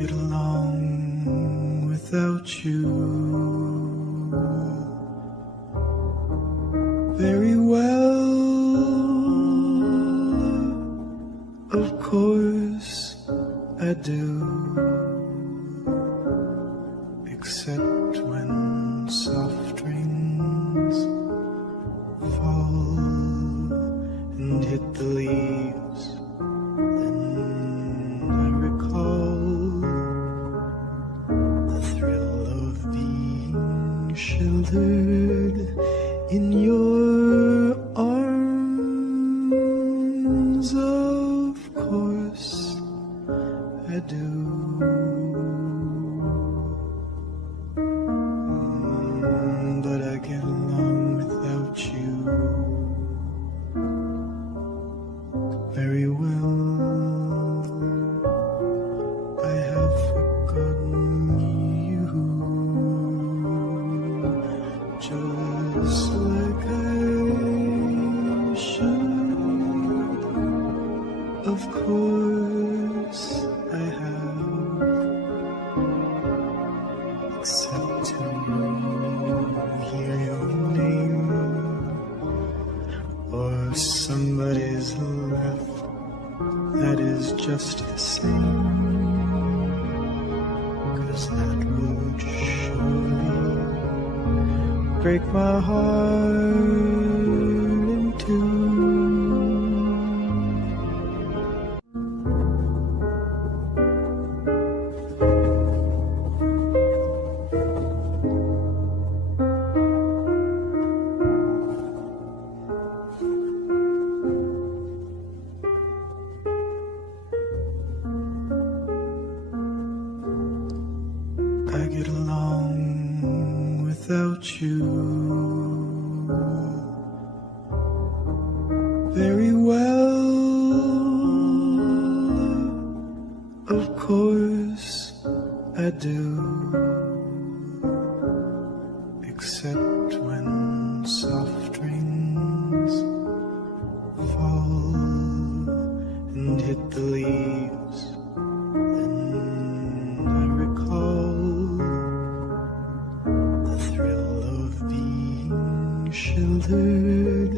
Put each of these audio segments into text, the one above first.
get along without you very well. Of course I do, except when soft rains fall and hit the leaves. Then I recall the thrill of being sheltered in your arms. Of course I do. But I get along without you very well. I have forgotten you, just like I should. Of course I have, except to hear your name or somebody's laugh. That is just the same, 'cause that would surely break my heart in two. I get along without you very well. Of course I do, except when soft rains fall and hit the leaves. Then I recall the thrill of being sheltered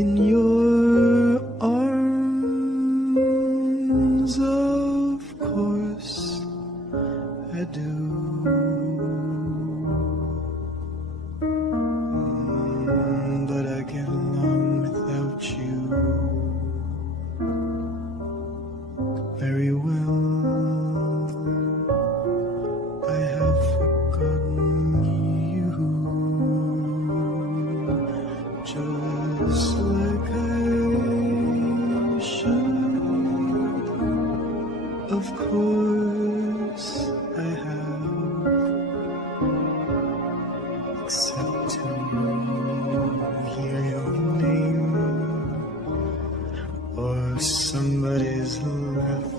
in your arms. Of course I do. But I get along without you very well. I have forgotten you, just like I should. Of course I have, except to hear your name or somebody's laugh.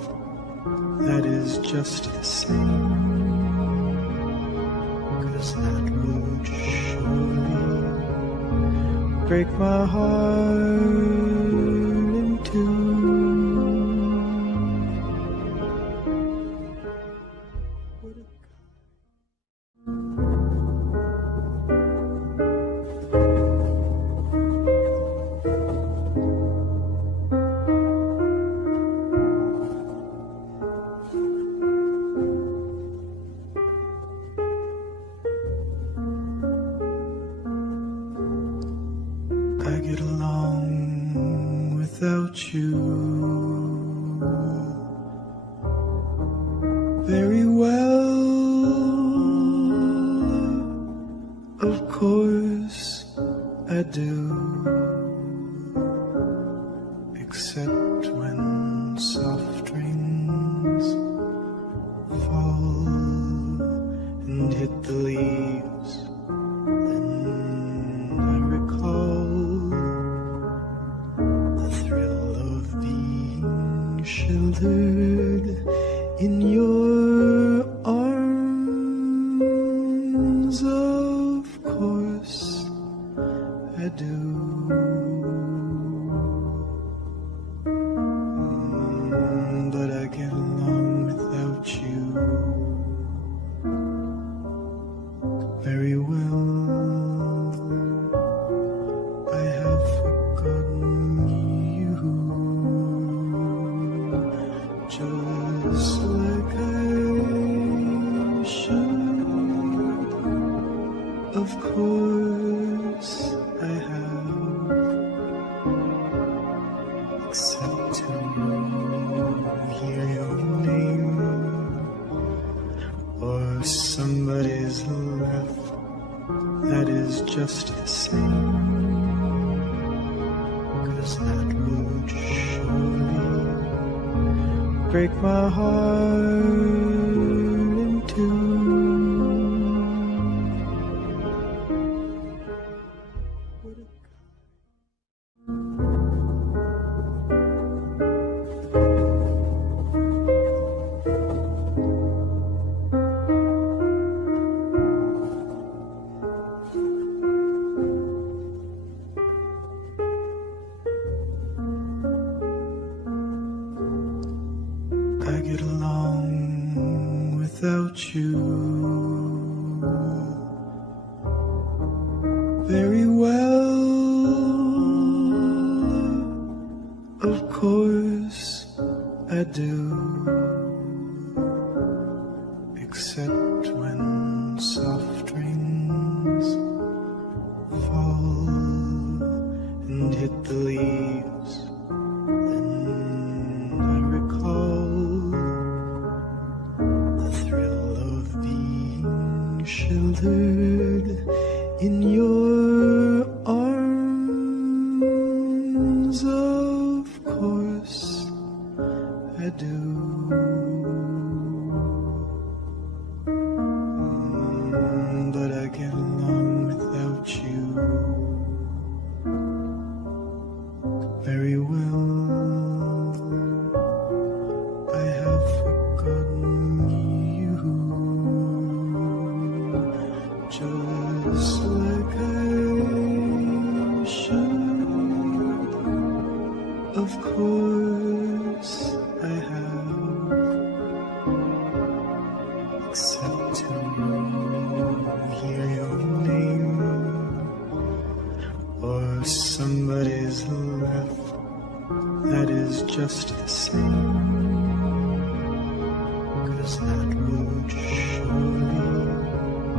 That is just the same, 'cause that would surely break my heart in two. I get along without you very well. Of course I do, except when soft rains fall and hit the leaves. Then I recall the thrill of being sheltered in your arms. Of course I do. But I get along without you except to hear your name or somebody's laugh that is just the same, 'cause that would surely break my heart in two. I get along without you very well. Of course I do, except when soft rains fall and hit the leaves. Then I recall the thrill of being sheltered in your arms. Of course I do. But I get along without you very well. I have forgotten you, just like I should. Of course I have, except to hear your name or somebody's laugh that is just the same, 'cause that